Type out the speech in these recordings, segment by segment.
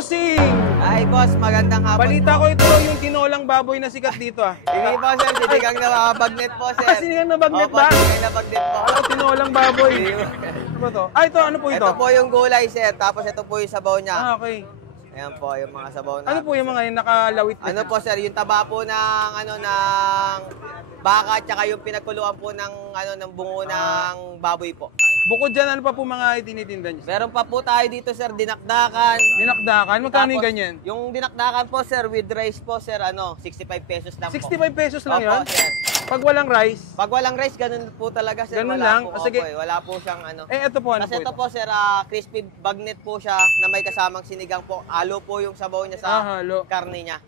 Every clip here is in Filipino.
Bossing! Ay, boss, magandang hapon Balita po. ko ito yung tinolang baboy na sikat dito ah. Hindi po, sir. Sinigang na bagnet po, sir. Sinigang na bagnet Opo, ba? sinigang na bagnet po. Ano tinolang baboy? Ano ba to? Ah, ito, ano po ito? Ito po yung gulay, sir. Tapos ito po yung sabaw niya. Ah, okay. Ayan po, yung mga sabaw na. Ano po yung mga yung nakalawit? Ano po, sir, yung taba po ng, ng baka, tsaka yung pinagkuluan po ng, ng bungo ng baboy po. Bukod dyan, ano pa po mga itinitinda niyo? Meron pa po tayo dito, sir, dinakdakan. Dinakdakan? Magkano yung Tapos, ganyan? Yung dinakdakan po, sir, with rice po, sir, 65 pesos lang 65 po. pesos lang Opo, yun? sir. Pag walang rice? Pag walang rice, ganun po talaga, sir. Ganun wala lang? Po, Sige. opo, wala po siyang Eh, ito po, ano Kasi po ito po, sir, crispy bagnet po siya na may kasamang sinigang po. Alo po yung sabaw niya sa halo. karne niya.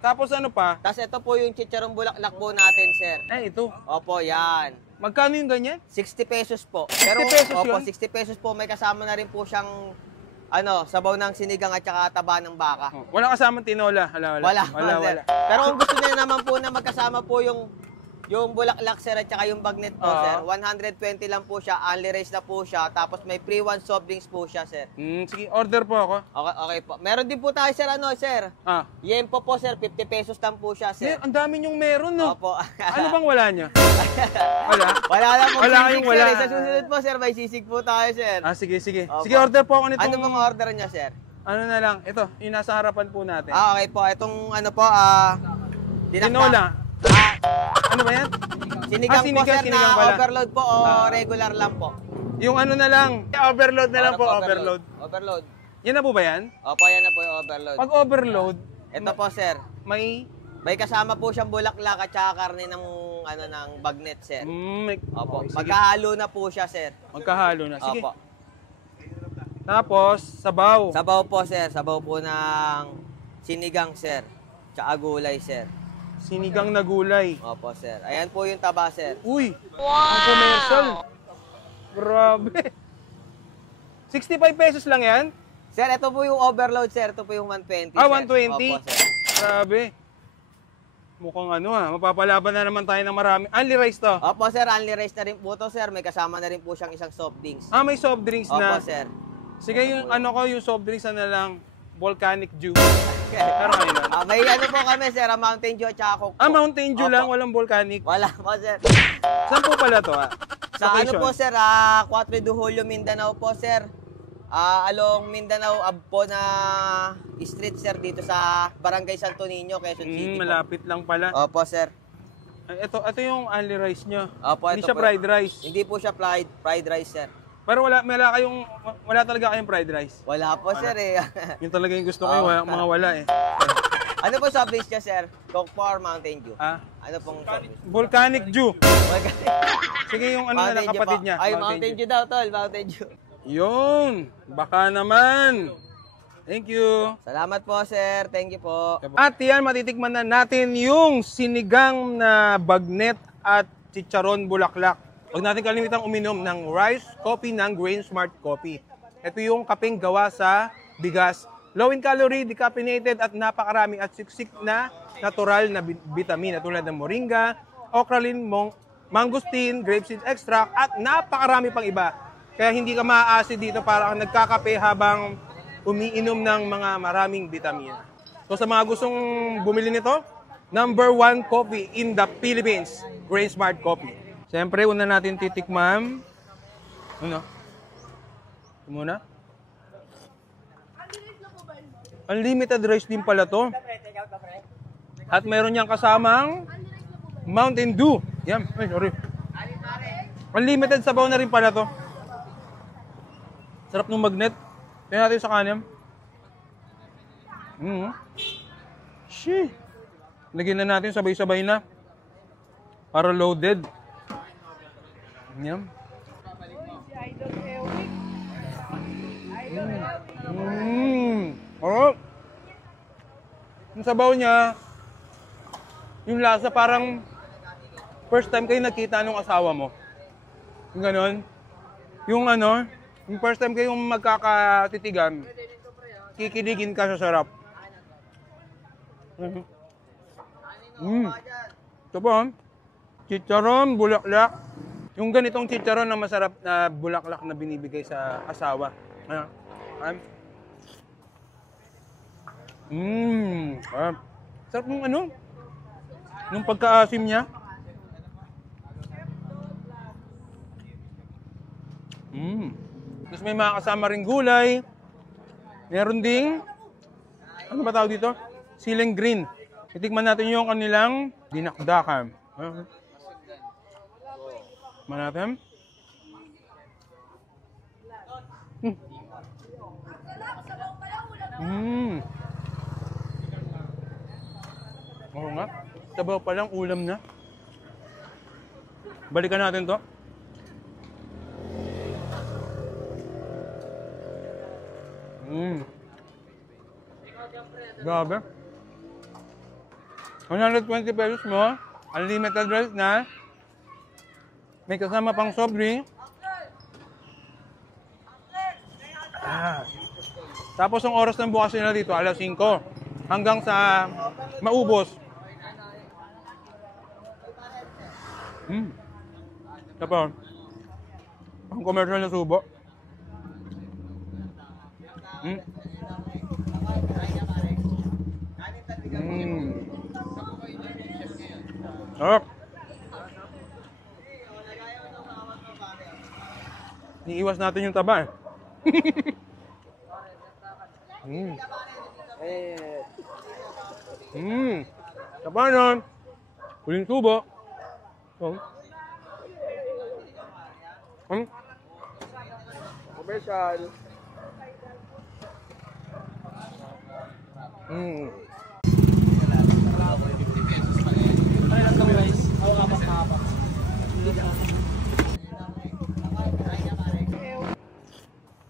Tapos ano pa? Tapos ito po yung chicharong bulaklak po natin, sir. Eh, ito. Opo, yan. Magkano yung ganyan? 60 pesos po. 60 pesos opo, yun? 60 pesos po. May kasama na rin po siyang sabaw ng sinigang at saka taba ng baka. Oh, wala kasamang tinola. Wala. Sir. Pero kung gusto niya naman po na magkasama po yung bulaklak, sir, at saka yung bagnet po, sir. 120 lang po siya. Only rice na po siya. Tapos may free one soft drinks po siya, sir. Sige, order po ako. Okay po. Meron din po tayo, sir, sir. Yempo po, sir. 50 pesos lang po siya, sir. Ang dami niyong meron, no? Opo. Ano bang wala niya? Wala? Wala lang po Wala sisig, kayong wala. sir. Sa susunod po, sir, may sisig po tayo, sir. Sige. Opo. Sige, order po ako nitong... Ano pong order niya, sir? Ano na lang, ito, yung nasa harapan po natin. Okay po. Itong Tinola. Ano ba yan? Sinigang po, sir, sinigang na pala. overload po o regular lang po? Yung ano na lang, overload na lang po, overload. Overload. Yan na po ba yan? Opo, yan na po yung overload. Pag overload, Ito po, sir. may kasama po siyang bulaklak at saka karne ng ng bagnet, sir. Opo. okay, sige. Magkahalo na po siya, sir. Magkahalo na. Sige. Opo. Tapos, sabaw. Sabaw po, sir. Sabaw po ng sinigang, sir. Tsaka gulay, sir. Sinigang na gulay. Opo, sir. Ayan po yung taba, sir. Uy! Ang commercial. Grabe. 65 pesos lang yan? Sir, ito po yung overload, sir. Ito po yung 120, sir. 120? Opo, sir. Grabe. Mukhang mapapalaban na naman tayo ng marami. Only rice to? Opo, sir. Only rice na rin po to, sir. May kasama na rin po siyang isang soft drinks. May soft drinks na. Opo, sir. Sige, yung soft drinks na lang, volcanic dew. Pero kayo na. May po kami, sir. Mountain Dew at saka Coke po. Mountain Dew Opo. lang, walang volcanic. Wala po, sir. Saan po pala to, Sa Location? po, sir, 4 de Julio, Mindanao po, sir. Along Mindanao, po na street, sir, dito sa Barangay Santo Niño, Quezon City po. Malapit lang pala. Opo, sir. Ito yung only rice nyo. Opo, Hindi ito siya po. fried rice. Hindi po siya fried rice, sir. Pero wala talaga kayong fried rice. Wala po, sir, eh. Yun talaga yung gusto ko, mga wala eh. Ano po soft drinks niya, sir? Coke po or Mountain Dew? Ano pong soft drinks? Volcanic Dew. Sige, yung na lang kapatid niya. Ay, Mountain Dew daw, tol. Mountain Dew. Yun. Baka naman. Thank you. Salamat po, sir. Thank you po. At yan, matitikman na natin yung sinigang na bagnet at chicharon bulaklak. Huwag natin kalimitang uminom ng rice coffee ng Grain Smart Coffee. Ito yung kapeng gawa sa bigas. Low in calorie, decaffeinated at napakarami at siksik na natural na vitamina tulad ng moringa, okralin, mangosteen, grapeseed extract at napakarami pang iba. Kaya hindi ka maaasid dito para nagkakape habang umiinom ng mga maraming vitamina. So sa mga gustong bumili nito, #1 coffee in the Philippines, Grain Smart Coffee. Siyempre, una natin titikman. Ito muna. Unlimited rice din pala to. At meron niyang kasamang Mountain Dew. Yan. Ay, sorry. Unlimited sabaw na rin pala to. Sarap ng magnet. Tingnan natin sa kanin. Shit. Lagyan na natin sabay-sabay na. Para loaded. Yan. Yung sabaw niya, yung lasa parang first time kayo nakita nung asawa mo. Yung ganon. Yung yung first time kayong magkakatitigan, kikiligin ka sa sarap. Ito po, chicharon, bulaklak. Yung ganitong chicharon na masarap na bulaklak na binibigay sa asawa. Sarap ng ano? Nung pagkaasim niya. Tapos may mga kasama ring gulay. Meron ding, ano ba tawag dito? Siling green. Itikman natin yung kanilang dinakdakan. Tikman natin. Oo nga. Sabaw pa lang, ulam na. Balikan natin to. Grabe. 120 pesos mo. Unlimited rice na. May kasama pang soft drink. Tapos ang oras ng bukas nila dito, alas 5. Hanggang sa maubos. Tapos, ang commercial na subo. Sarap. Iiwas natin yung taba eh. Taba nun. Huling tubo. Commercial.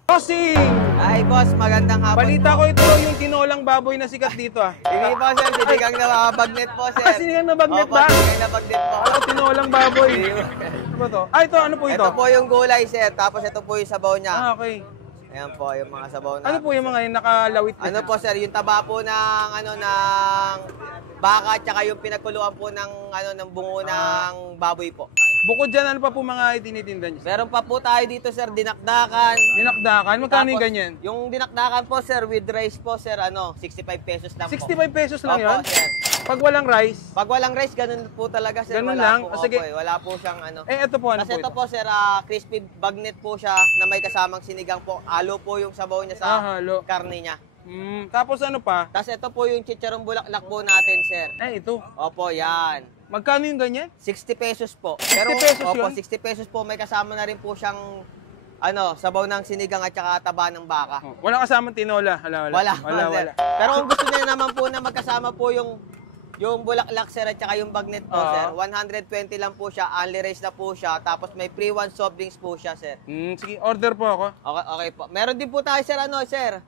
Bossing! Ay, boss, magandang hapon. Balita ko ito yung tinolang baboy na sikat dito ah. Hindi po, sir. Sinigang na bagnet po, sir. Sinigang na bagnet ba? Opo, sinigang na bagnet po. Ano tinolang baboy? Ano ba to? Ito, ano po ito? Ito po yung gulay, sir. Tapos ito po yung sabaw niya. Okay. Ayan po, yung mga sabaw na. Ano po yung mga yung nakalawit? Ano po, sir, yung taba po ng ng baka tsaka yung pinagkuluan po ng ng bungo ng baboy po. Bukod dyan, ano pa po mga itinitinda niyo? Meron pa po tayo dito, sir, dinakdakan. Dinakdakan? Magkano yung Tapos, ganyan? Yung dinakdakan po, sir, with rice po, sir, 65 pesos lang po. 65 pesos lang Opo, yun? sir. Pag walang rice? Pag walang rice, ganun po talaga, sir. Ganun Wala lang? Po, Sige. opo, wala po siyang Ito po, ano Kasi po ito ito? po, sir, crispy bagnet po siya na may kasamang sinigang po. Alo po yung sabaw niya sa Halo. karne niya. Tapos ano pa? Tapos ito po yung chicharong bulaklak po natin, sir. Ito. Opo, yan. Magkano yung ganyan? 60 pesos po. 60 pesos opo, yun? 60 pesos po. May kasama na rin po siyang sabaw ng sinigang at saka taba ng baka. Wala kasamang tinola. Wala. Sir. Pero kung gusto niya naman po na magkasama po yung bulaklak, sir, at saka yung bagnet po, sir. 120 lang po siya. Only rice na po siya. Tapos may free one soft drinks po siya, sir. Sige, order po ako. Okay po. Meron din po tayo, sir, sir.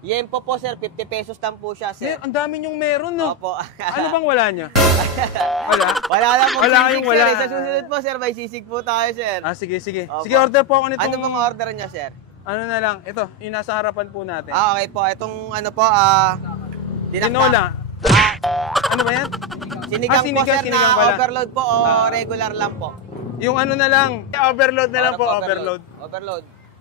Yempo po, sir. 50 pesos lang po siya, sir. Ang dami niyong meron, no? Opo. Ano bang wala niya? Wala? Wala lang po Wala sisig, kayong wala. sir. Sa susunod po, sir, may sisig po tayo, sir. Sige. Opo. Sige, order po ako nitong... Ano bang order niya, sir? Ano na lang, ito, yung nasa harapan po natin. Okay po. Itong Tinola. Ano ba yan? Sinigang po, sir, sinigang na pala. overload po o regular lang po. Yung ano na lang, overload na lang po, overload. Overload.